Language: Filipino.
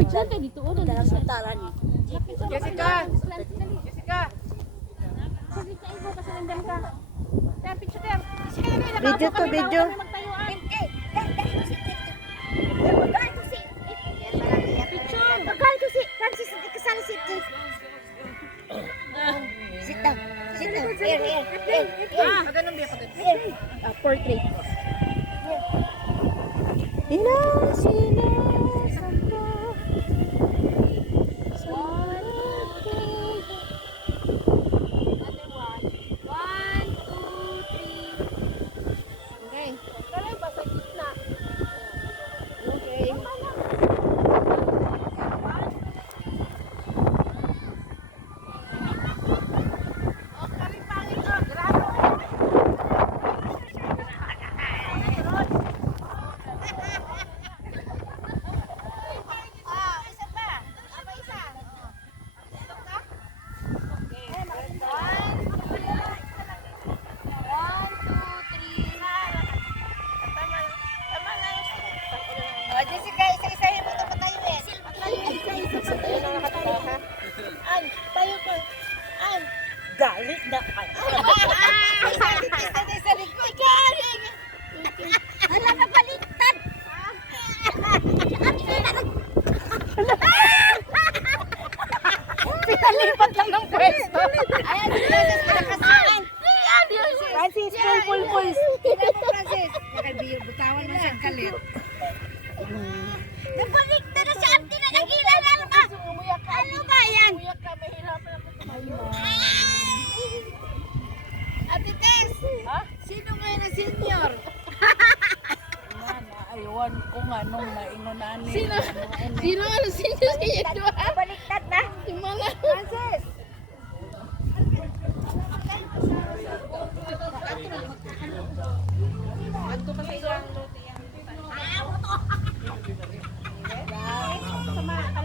Picture kayo dito. Dalam santaran. Jessica! Jessica! Video to, video. Sit down. Sit down. Here. Portrait. Ina, sina, Jessica, isa-isahin mo ito patayo eh. Tayo ko. galit na kayo. Isa likod. Galing. Wala ka baliktad. Pinalipat lang ng pwesto. Ayan, si Francis, pinakasalan. Francis, full. Tignan mo, Francis. Butawan mo siyang kalit. Nabaliktad na si Ate na nag-ilan. Ano ba yan? Ate Tess, sino ngayon na senior? Aywan ko nga nung naingon ani. Sino ano sino?